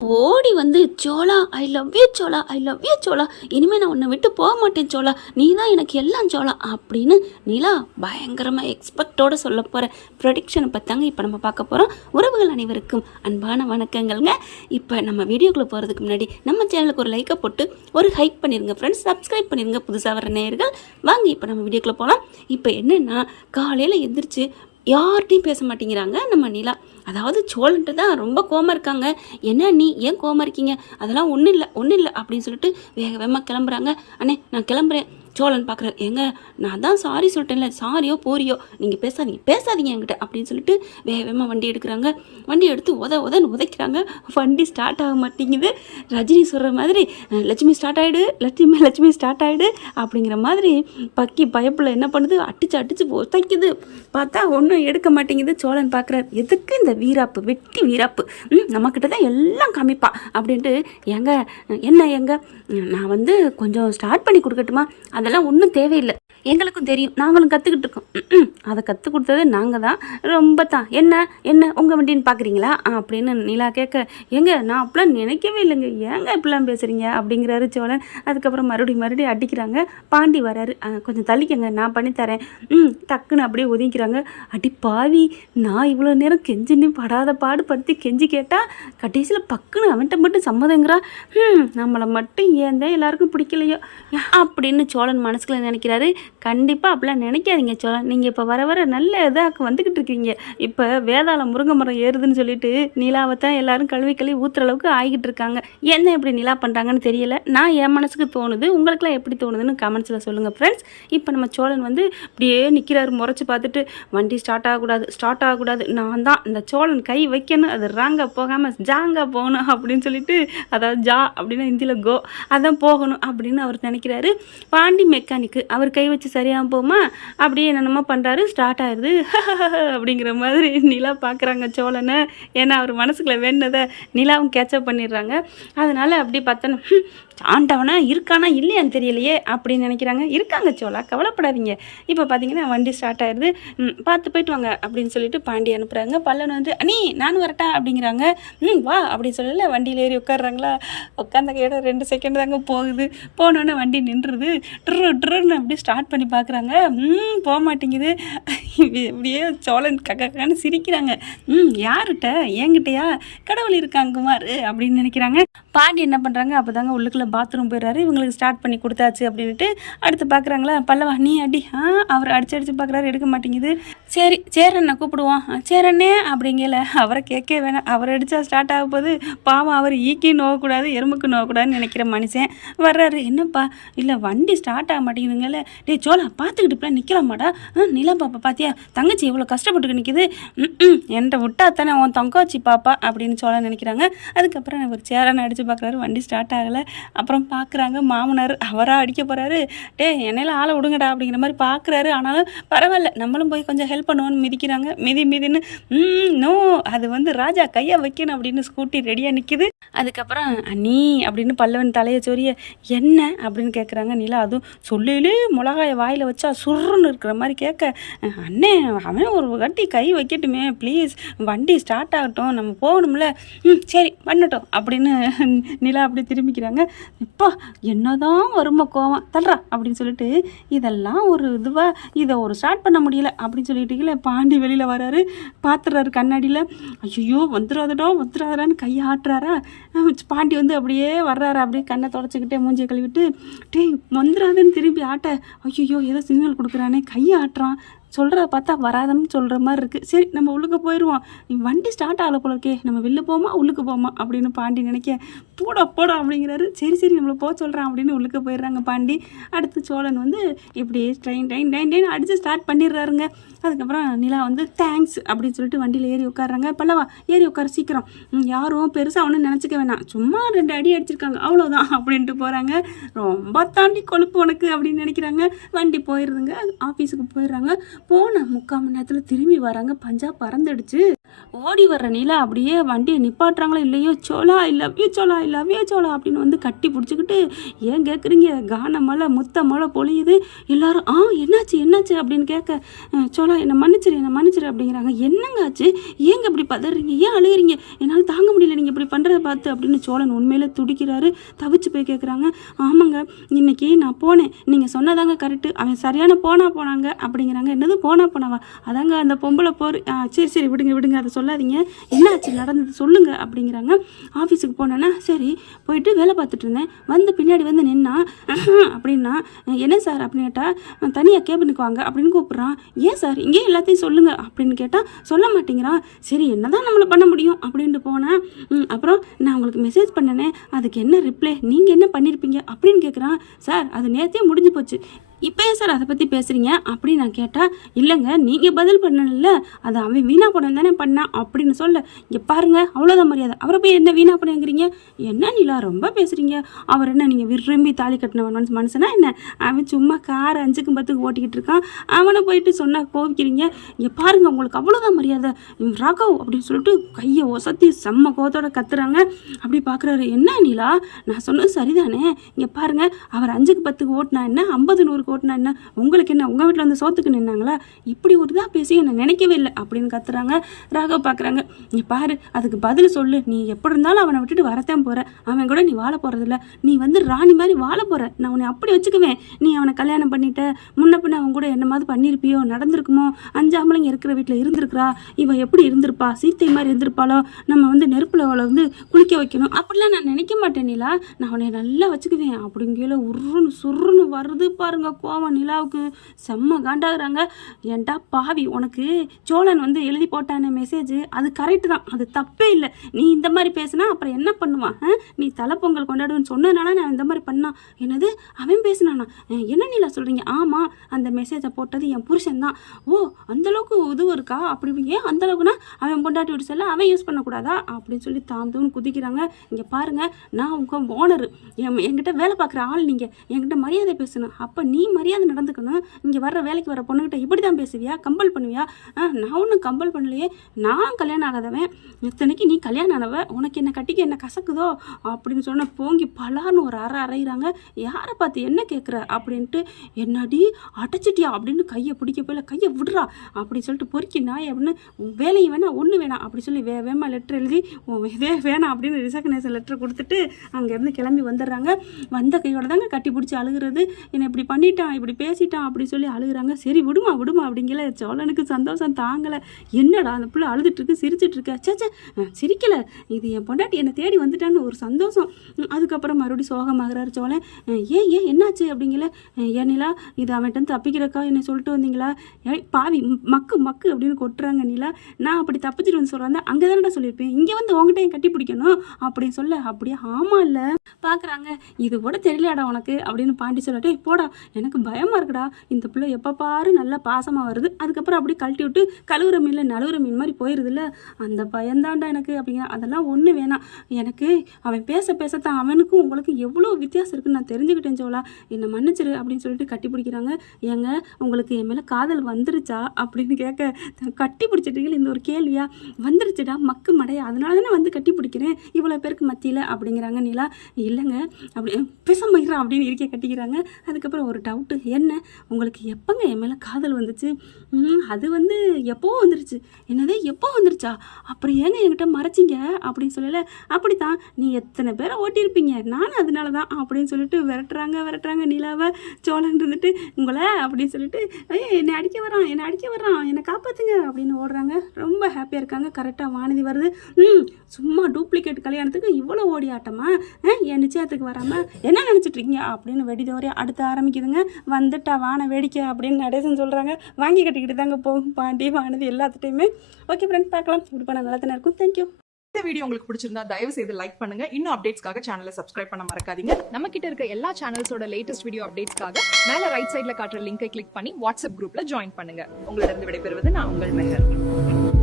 ஓடி வந்து சோளா ஐ லவ் யூ சோளா ஐ லவ் யூ சோளா, இனிமேல் நான் உன்னை விட்டு போக மாட்டேன் சோளா, நீ தான் எனக்கு எல்லாம் சோளா அப்படின்னு நிலா பயங்கரமாக எக்ஸ்பெக்டோடு சொல்ல போகிற ப்ரொடிக்ஷனை பார்த்தாங்க இப்போ நம்ம பார்க்க போகிறோம். உறவுகள் அனைவருக்கும் அன்பான வணக்கங்கள்ங்க. இப்போ நம்ம வீடியோக்குள்ளே போகிறதுக்கு முன்னாடி நம்ம சேனலுக்கு ஒரு லைக்கை போட்டு ஒரு ஹைக் பண்ணிடுங்க ஃப்ரெண்ட்ஸ், சப்ஸ்கிரைப் பண்ணிடுங்க புதுசாக வர நேயர்கள். வாங்க இப்போ நம்ம வீடியோக்குள்ளே போகலாம். இப்போ என்னென்னா காலையில் எந்திரிச்சு யார்கிட்டையும் பேச மாட்டேங்கிறாங்க நம்ம நிலா. அதாவது சோழன்ட்டு தான் ரொம்ப கோவமாக இருக்காங்க. என்ன நீ ஏன் கோவமாக இருக்கீங்க, அதெல்லாம் ஒன்றும் இல்லை அப்படின்னு சொல்லிட்டு வேக வேகமாக கிளம்புறாங்க. அண்ணே நான் கிளம்புறேன். சோழன் பார்க்குறாரு, ஏங்க நான் தான் சாரி சொல்லிட்டேன்ல, சாரியோ போறியோ நீங்கள் பேசாதீங்க என்கிட்ட அப்படின்னு சொல்லிட்டு வேக வேகமாக வண்டி எடுக்கிறாங்க. வண்டி எடுத்து உதன்னு உதைக்கிறாங்க. வண்டி ஸ்டார்ட் ஆக மாட்டேங்குது. ரஜினி சொல்கிற மாதிரி லட்சுமி ஸ்டார்ட் ஆகிடு அப்படிங்கிற மாதிரி பக்கி பயப்பில் என்ன பண்ணுது, அடிச்சு உதைக்குது. பார்த்தா ஒன்றும் எடுக்க மாட்டேங்குது. சோழன் பார்க்குறாரு, எதுக்கு இந்த வீராப்பு, வெட்டி வீராப்பு, நம்மக்கிட்ட தான் எல்லாம் காமிப்பா அப்படின்ட்டு, எங்க நான் வந்து கொஞ்சம் ஸ்டார்ட் பண்ணி கொடுக்கட்டுமா, அதெல்லாம் ஒன்றும் தேவையில்லை, எங்களுக்கும் தெரியும், நாங்களும் கற்றுக்கிட்டு இருக்கோம். அதை கற்றுக் கொடுத்தது நாங்கள் தான், ரொம்ப தான். என்ன உங்கள் வண்டின்னு பார்க்குறீங்களா அப்படின்னு நிலா கேட்க, நான் அப்படிலாம் நினைக்கவே இல்லைங்க, ஏங்க இப்படிலாம் பேசுகிறீங்க அப்படிங்கிறாரு சோழன். அதுக்கப்புறம் மறுபடியும் அடிக்கிறாங்க. பாண்டி வராரு, கொஞ்சம் தள்ளிக்கங்க நான் பண்ணித்தரேன். டக்குன்னு அப்படியே ஒதுங்கிக்கிறாங்க. அடி பாவி, நான் இவ்வளோ நேரம் கெஞ்சின்னு படாத பாடுபடுத்தி கெஞ்சி கேட்டால் கடைசியில் பக்குன்னு அவன்கிட்ட மட்டும் சம்மதங்கிறா. நம்மளை மட்டும் ஏன் தான் எல்லாருக்கும் பிடிக்கலையோ அப்படின்னு சோழன் மனசுக்குள்ள நினைக்கிறாரு. கண்டிப்பாக அப்படிலாம் நினைக்காதீங்க சோழன், நீங்கள் இப்போ வர நல்ல இதாக வந்துக்கிட்டு இருக்கீங்க. இப்போ வேதாளம் முருங்கை மரம் ஏறுதுன்னு சொல்லிட்டு நிலாவை தான் எல்லாரும் கழுவி ஊற்றுற அளவுக்கு ஆகிட்டு இருக்காங்க. என்ன இப்படி நிலா பண்ணுறாங்கன்னு தெரியல. நான் என் மனசுக்கு தோணுது, உங்களுக்குலாம் எப்படி தோணுதுன்னு கமெண்ட்ஸில் சொல்லுங்கள் ஃப்ரெண்ட்ஸ். இப்போ நம்ம சோழன் வந்து இப்படியே நிற்கிறாரு, முறைச்சி பார்த்துட்டு, வண்டி ஸ்டார்ட் ஆகக்கூடாது, நான் தான் இந்த சோழன் கை வைக்கணும், அது ராங்காக போகாமல் ஜாங்காக போகணும் அப்படின்னு சொல்லிட்டு, அதாவது ஜா அப்படின்னா ஹிந்தியில் கோ, அதான் போகணும் அப்படின்னு அவர் நினைக்கிறாரு. பாண்டி மெக்கானிக்கு, அவர் கை வச்சு சரியாக போமா அப்படியே என்னென்னமோ பண்ணுறாரு. ஸ்டார்ட் ஆயிடுது அப்படிங்கிற மாதிரி நிலா பார்க்குறாங்க சோழனை. ஏன்னா அவர் மனசுக்குள்ள வேண்டதை நிலாவும் கேட்சப் பண்ணிடுறாங்க. அதனால் அப்படி பார்த்தோன்னா, ஆண்டவனா இருக்கானா இல்லையான்னு தெரியலையே அப்படின்னு நினைக்கிறாங்க. இருக்காங்க சோழா, கவலைப்படாதீங்க. இப்போ பார்த்தீங்கன்னா வண்டி ஸ்டார்ட் ஆயிடுது. பார்த்து போயிட்டு வாங்க அப்படின்னு சொல்லிட்டு பாண்டி அனுப்புகிறாங்க. பல்லன் வந்து, அண்ணி நானும் வரட்டா அப்படிங்கிறாங்க. வா அப்படின்னு சொல்லல, வண்டியில் ஏறி உட்காடுறாங்களா. உட்காந்த கேட்ட 2 செகண்ட் தாங்க போகுது. போனோன்னே வண்டி நின்றுது. ட்ருன்னு அப்படி ஸ்டார்ட் பண்ணி பார்க்குறாங்க. போக மாட்டேங்குது. இப்படியே சோழன் கக்கான்னு சிரிக்கிறாங்க. யார்கிட்ட, என்கிட்டயா, கடவுள் இருக்காங்க குமார் அப்படின்னு நினைக்கிறாங்க. பாண்டி என்ன பண்ணுறாங்க, அப்போ தாங்க உள்ளுக்குள்ளே பாத்ரூம் போயிடுறாரு. இவங்களுக்கு ஸ்டார்ட் பண்ணி கொடுத்தாச்சு அப்படின்ட்டு அடுத்து பார்க்குறாங்களா, பல்லவா நீ அடி. அவர் அடிச்சு பார்க்குறாரு, எடுக்க மாட்டேங்குது. சரி சேரண்ணா கூப்பிடுவோம், சேரண்ணே அப்படிங்கல. அவரை கேட்க வேணாம், அவர் அடித்தா ஸ்டார்ட் ஆக போது. பாவம் அவர் ஈக்கி நோகக்கூடாது, எறும்புக்கு நோகக்கூடாதுன்னு நினைக்கிற மனுஷன் வர்றாரு. என்னப்பா இல்லை வண்டி ஸ்டார்ட் ஆக மாட்டேங்குதுங்கல்ல. டே சோழா பார்த்துக்கிட்டு இப்பெல்லாம் நிற்கலாமாடா, நிலா பாப்பா பார்த்தியா, தங்கச்சி எவ்வளோ கஷ்டப்பட்டுக்கு நிற்கிது, என்கிட்ட விட்டா தானே உன் தங்கச்சி பாப்பா அப்படின்னு சோழ நினைக்கிறாங்க. அதுக்கப்புறம் ஒரு சேரனை அடித்து பார்க்குறாரு, வண்டி ஸ்டார்ட் ஆகலை. அப்புறம் பார்க்குறாங்க மாமனார், அவராக அடிக்க போகிறாரு. டே என்னையில ஆளை விடுங்கடா அப்படிங்கிற மாதிரி பார்க்குறாரு. ஆனாலும் பரவாயில்ல, நம்மளும் போய் கொஞ்சம் ஹெல்ப் பண்ணுவோன்னு மிதிக்கிறாங்க. மிதின்னு நோ, அது வந்து ராஜா கையை வைக்கணும் அப்படின்னு ஸ்கூட்டி ரெடியாக நிற்கிது. அதுக்கப்புறம் அண்ணி அப்படின்னு பல்லவன் தலையை சொரிய, என்ன அப்படின்னு கேட்குறாங்க நிலா. அதுவும் சொல்லிலே மிளகாய வாயில் வச்சா சுருன்னு இருக்கிற மாதிரி கேட்க, அண்ணே அவன் ஒரு கட்டி கை வைக்கட்டுமே ப்ளீஸ், வண்டி ஸ்டார்ட் ஆகட்டும், நம்ம போகணும்ல. சரி பண்ணட்டும் அப்படின்னு நிலா அப்படி திரும்பிக்கிறாங்க. இப்போ என்னதான் வருமா கோவம் தள்ளுறா அப்படின்னு சொல்லிட்டு, இதெல்லாம் ஒரு இதுவாக, இதை ஒரு ஸ்டார்ட் பண்ண முடியல அப்படின்னு சொல்லிட்டு பாண்டி வெளியில் வராரு. பார்த்துறாரு கண்ணாடியில், ஐயோ வந்துடாதான்னு கையை ஆட்டுறாரா. பாண்டி வந்து அப்படியே வர்றாரு, அப்படியே கண்ணை தொடச்சிக்கிட்டே மூஞ்சியை கழுவிட்டு, டேய் வந்துடாதுன்னு திரும்பி ஆட்ட, ஐயோ ஏதோ சிக்னல் கொடுக்குறானே, கையை ஆட்டுறான், சொல்கிறத பார்த்தா வராதன்னு சொல்கிற மாதிரி இருக்குது. சரி நம்ம உள்ளுக்கு போயிடுவோம், வண்டி ஸ்டார்ட் ஆகலை போல இருக்கே, நம்ம வெளில போமா உள்ளுக்கு போமா அப்படின்னு பாண்டி நினைக்க, போடா அப்படிங்கிறாரு. சரி நம்மளை போக சொல்கிறான் அப்படின்னு உள்ளுக்கு போயிடுறாங்க பாண்டி. அடுத்து சோழன் வந்து இப்படியே ட்ரெயின் அடித்து ஸ்டார்ட் பண்ணிடுறாருங்க. அதுக்கப்புறம் நிலா வந்து தேங்க்ஸ் அப்படின்னு சொல்லிட்டு வண்டியில் ஏறி உட்காடுறாங்க. பல்லவா ஏறி உட்கார சீக்கிரம், யாரும் பெருசாக ஒன்றும் நினச்சிக்க வேணாம், சும்மா 2 அடி அடிச்சிருக்காங்க அவ்வளோதான் அப்படின்ட்டு போகிறாங்க. ரொம்ப தாண்டி கொழுப்பு உனக்கு அப்படின்னு நினைக்கிறாங்க. வண்டி போயிடுதுங்க. ஆஃபீஸுக்கு போயிடுறாங்க. போன 3/4 மணி நேரத்தில் திரும்பி வராங்க. பஞ்சா பறந்துடுச்சு. ஓடி வர்ற நிலா அப்படியே வண்டியை நிப்பாட்டுறாங்களோ இல்லையோ, சோலா ஐ லவ் யூ சோலா ஐ லவ் யூ சோலா அப்படின்னு வந்து கட்டி பிடிச்சிக்கிட்டு, ஏன் கேட்குறீங்க, கான மழை முத்த மழை பொழியுது. எல்லாரும் என்னாச்சு என்னாச்சு அப்படின்னு கேட்க, சோலா என்னை மன்னிச்சிரு அப்படிங்கிறாங்க. என்னங்க ஆச்சு, ஏங்க இப்படி பதறீங்க, ஏன் அழுகிறீங்க, என்னால் தாங்க முடியல நீங்கள் இப்படி பண்ணுறதை பார்த்து அப்படின்னு சோழன் உண்மையிலே துடிக்கிறாரு. தவிச்சு போய் கேட்குறாங்க. ஆமாங்க, இன்னைக்கு நான் போனேன், நீங்கள் சொன்னதாங்க கரெக்டு, அவன் சரியான போனாங்க அப்படிங்கிறாங்க. என்னது போனாவா, அதாங்க அந்த பொம்பளை சரி விடுங்க அதை சொல்லாதீங்க, என்னாச்சு நடந்தது சொல்லுங்க அப்படிங்கிறாங்க. ஆஃபீஸுக்கு போனேன்னா சரி போயிட்டு வேலை பார்த்துட்டு இருந்தேன், வந்து பின்னாடி வந்து நின்னா அப்படின்னா, என்ன சார் அப்படின்னு கேட்டால், தனியாக கேபினுக்கு வாங்க அப்படின்னு கூப்பிட்றான். ஏன் சார் இங்கே எல்லாத்தையும் சொல்லுங்க அப்படின்னு கேட்டால் சொல்ல மாட்டேங்கிறான். சரி என்னதான் நம்மளை பண்ண முடியும் அப்படின்ட்டு போனேன். அப்புறம் நான் உங்களுக்கு மெசேஜ் பண்ணனே, அதுக்கு என்ன ரிப்ளை, நீங்கள் என்ன பண்ணியிருப்பீங்க அப்படின்னு கேட்குறான். சார் அது நேற்றே முடிஞ்சு போச்சு, இப்போ ஏன் சார் அதை பற்றி பேசுகிறீங்க அப்படின்னு நான் கேட்டால், இல்லைங்க நீங்கள் பதில் பண்ணல, அது அவன் வீணா பணம் தானே பண்ணான் அப்படின்னு சொல்ல, இங்கே பாருங்கள் அவ்வளோதான் மரியாதை, அவரை போய் என்ன வீணா பண்ணுங்கிறீங்க, என்ன நிலா ரொம்ப பேசுகிறீங்க, அவர் என்ன நீங்கள் விரும்பி தாலி கட்டினவன் மனுஷனா என்ன, அவன் சும்மா கார் 5க்கு 10க்கு ஓட்டிக்கிட்டு இருக்கான், அவனை போயிட்டு சொன்னால் கோவிக்கிறீங்க, இங்கே பாருங்கள் உங்களுக்கு அவ்வளோதான் மரியாதை ராகவ் அப்படின்னு சொல்லிட்டு கையை ஒசத்தி செம்ம கோத்தோட கத்துறாங்க. அப்படி பார்க்குறாரு. என்ன நிலா, நான் சொன்னது சரிதானே, இங்கே பாருங்கள் அவர் 5க்கு 10க்கு ஓட்டினா என்ன, 50 100 ஓட்டினா என்ன, உங்களுக்கு என்ன, உங்கள் வீட்டில் வந்து சோத்துக்கு நின்னாங்களா, இப்படி ஒரு இதாக பேசி என்னை நினைக்கவே இல்லை அப்படின்னு கத்துறாங்க. ராகவ் பார்க்குறாங்க. நீ பாரு அதுக்கு பதில் சொல்லு, நீ எப்படி இருந்தாலும் அவனை விட்டுட்டு வரத்தான் போகிற, அவன் கூட நீ வாழ போகிறதில்ல, நீ வந்து ராணி மாதிரி வாழ போகிற, நான் உன்னை அப்படி வச்சுக்குவேன், நீ அவனை கல்யாணம் பண்ணிட்ட, முன்ன பின்ன அவன் கூட என்ன மாதிரி பண்ணியிருப்பியோ, நடந்திருக்குமோ, 5 ஆம்பளைங்க இருக்கிற வீட்டில் இருந்திருக்கிறா, இவன் எப்படி இருந்திருப்பா, சீத்தை மாதிரி இருந்திருப்பாளோ, நம்ம வந்து நெருப்பில் அவளை வந்து குளிக்க வைக்கணும், அப்படிலாம் நான் நினைக்க மாட்டேன் நிலா, நான் அவனை நல்லா வச்சுக்குவேன் அப்படிங்கிற உருன்னு சுருன்னு வருது பாருங்க கோவம் நிலாவுக்கு. செம்ம காண்டாகிறாங்க. ஏன்டா பாவி, உனக்கு சோழன் வந்து எழுதி போட்டான மெசேஜ் அது கரெக்டு தான், அது தப்பே இல்லை, நீ இந்த மாதிரி பேசுனா அப்புறம் என்ன பண்ணுவான், நீ தலைப்பொங்கல் கொண்டாடுன்னு சொன்னதுனால நான் இந்த மாதிரி பண்ணான், என்னது அவன் பேசினானா, என்ன நிலா சொல்கிறீங்க, ஆமாம் அந்த மெசேஜை போட்டது என் புருஷன் தான், ஓ அந்தளவுக்கு உதவு இருக்கா, அப்படி ஏன் அந்தளவுக்குனா அவன் பொண்டாட்டி விட்டு செல்ல அவன் யூஸ் பண்ணக்கூடாதா அப்படின்னு சொல்லி தாம் குதிக்கிறாங்க. இங்கே பாருங்கள், நான் உங்கள் ஓனர், என்கிட்ட வேலை பார்க்குற ஆள், நீங்கள் என்கிட்ட மரியாதை பேசணும், அப்போ நீ மரியாதை நடந்துக்கணும், இங்கே வர்ற வேலைக்கு வர பொண்ணுகிட்ட இப்படி தான் பேசுவியா, கம்பல் பண்ணுவியா, நான் ஒன்றும் கம்பல் பண்ணலையே, நான் கல்யாணம் ஆகாதவன், இத்தனைக்கு நீ கல்யாணம் ஆனவ, உனக்கு என்ன கட்டிக்க என்ன கசக்குதோ அப்படின்னு சொன்ன போங்கி பலான்னு ஒரு அறையிறாங்க. யாரை பார்த்து என்ன கேட்குற அப்படின்ட்டு, என்னடி அடைச்சிட்டியா அப்படின்னு கையை பிடிக்க போயில, கையை விடுறா அப்படின்னு சொல்லிட்டு பொறுக்கி நாய் அப்படின்னு, வேலையும் வேணாம் ஒன்று வேணாம் அப்படி சொல்லி வேகமாக லெட்டர் எழுதி இதே வேணாம் அப்படின்னு ரிசக்னேஷன் லெட்டர் கொடுத்துட்டு அங்கேருந்து கிளம்பி வந்துடுறாங்க. வந்த கையோட தாங்க கட்டி பிடிச்சி அழுகிறது, என்னை இப்படி பண்ணிட்டான் இப்படி பேசிட்டான் அப்படி சொல்லி அழுகுறாங்க. சரி விடுமா விடுமா அப்படிங்கிற சோழனுக்கு சந்தோஷம் தாங்கலை. என்னடா அந்த பிள்ளை அழுதுட்டுருக்கு சிரிச்சிட்டு இருக்க, சேச்சே சிரிக்கலை, இது என் பொண்டாட்டி என்னை தேடி வந்துட்டான்னு ஒரு சந்தோஷம். அதுக்கப்புறம் மறுபடியும் சோகமாகறாரு சோழன். ஏன் என்னாச்சு அப்படிங்கல, ஏன் இது அவன்கிட்ட தப்பிக்கிறக்கா என்னை சொல்லிட்டு வந்தீங்களா, பாவி மக்கு அப்படின்னு கொட்டுறாங்க நிலா. நான் அப்படி தப்பிச்சிட்டு வந்து சொல்கிறேன், அங்கே தானடா சொல்லியிருப்பேன், இங்கே வந்து உங்ககிட்ட என் கட்டி பிடிக்கணும் அப்படின்னு சொல்ல, அப்படியே ஆமாம் இல்லை பார்க்குறாங்க, இது கூட தெரியலையாடா உனக்கு அப்படின்னு பாண்டி சொல்லிட்டு, போடா எனக்கு பயமாக இருக்குடா, இந்த பிள்ளை எப்போ பாரு நல்லா பாசமாக வருது, அதுக்கப்புறம் அப்படி கழட்டி விட்டு கழுவுற மீனில் நழுவுற மீன் மாதிரி போயிடுதுல்ல, அந்த பயந்தாண்டா எனக்கு அப்படிங்கிற, அதெல்லாம் ஒன்று வேணாம், எனக்கு அவன் பேசத்தான் அவனுக்கும் உங்களுக்கும் எவ்வளோ வித்தியாசம் இருக்குன்னு நான் தெரிஞ்சுக்கிட்டேன் சோழா, என்னை மன்னிச்சிரு அப்படின்னு சொல்லிட்டு கட்டி பிடிக்கிறாங்க. ஏங்க உங்களுக்கு என் மேலே காதல் வந்துருச்சா அப்படின்னு கேட்க, கட்டி பிடிச்சிட்டீங்களா இந்த ஒரு கேள்வியா, வந்துருச்சுடா மக்கு மடையா, அதனால தானே வந்து கட்டி பிடிக்கிறேன் இவ்வளோ பேருக்கு மத்தியில் அப்படிங்கிறாங்க நிலா. இல்லைங்க அப்படி பேசமாயிரா அப்படின்னு இருக்க கட்டிக்கிறாங்க. அதுக்கப்புறம் ஒரு டவுட்டு, என்ன உங்களுக்கு எப்போங்க என் மேலே காதல் வந்துச்சு, அது வந்து எப்போ வந்துருச்சு, என்னது எப்போ வந்துருச்சா, அப்புறம் ஏங்க என்கிட்ட மறைச்சிங்க அப்படின்னு சொல்லலை, அப்படித்தான் நீ எத்தனை பேரை ஓட்டியிருப்பீங்க நானும் அதனால தான் அப்படின்னு சொல்லிட்டு விரட்டுறாங்க நிலாவை. சோழன் இருந்துட்டு உங்களை அப்படின்னு சொல்லிட்டு, என்னை அடிக்க வரான் என்னை காப்பாற்றுங்க அப்படின்னு ஓடுறாங்க. ரொம்ப ஹாப்பியாக இருக்காங்க. கரெக்டாக வானதி வருது. சும்மா டூப்ளிகேட் கல்யாணத்துக்கு இவ்வளோ ஓடி ஆட்டமா, என் நிச்சயத்துக்கு வராமல் என்ன நினச்சிட்டு இருக்கீங்க அப்படின்னு வெடிதோரையா அடுத்து ஆரம்பிக்குதுங்க. வந்துட்டா வான வேடிக்கை அப்படின்னு நடேசன் சொல்கிறாங்க. வாங்கி கட்டிக்கிட்டு தாங்க போகும் பாண்டி வானதி எல்லாத்துட்டையுமே. ஓகே ஃப்ரெண்ட்ஸ், பார்க்கலாம் இப்படி பண்ண நல்லா தானே இருக்கும். தேங்க்யூ. இந்த வீடியோ உங்களுக்கு பிடிச்சிருந்தா தயவு செய்து லைக் பண்ணுங்க. இன்னும் அப்டேட்ஸ்க்காக சேனலை சப்ஸ்கிரைப் பண்ண மறக்காதீங்க. நம்ம கிட்ட இருக்க எல்லா சேனல்ஸோட லேட்டஸ்ட் வீடியோ அப்டேட்ஸ்க்காக மேல ரைட் சைடுல காட்டுற லிங்கை கிளிக் பண்ணி வாட்ஸ்அப் குரூப்ல ஜாயின் பண்ணுங்க. உங்களிடம் விடைபெறுவது நான் உங்கள் மெஹர்.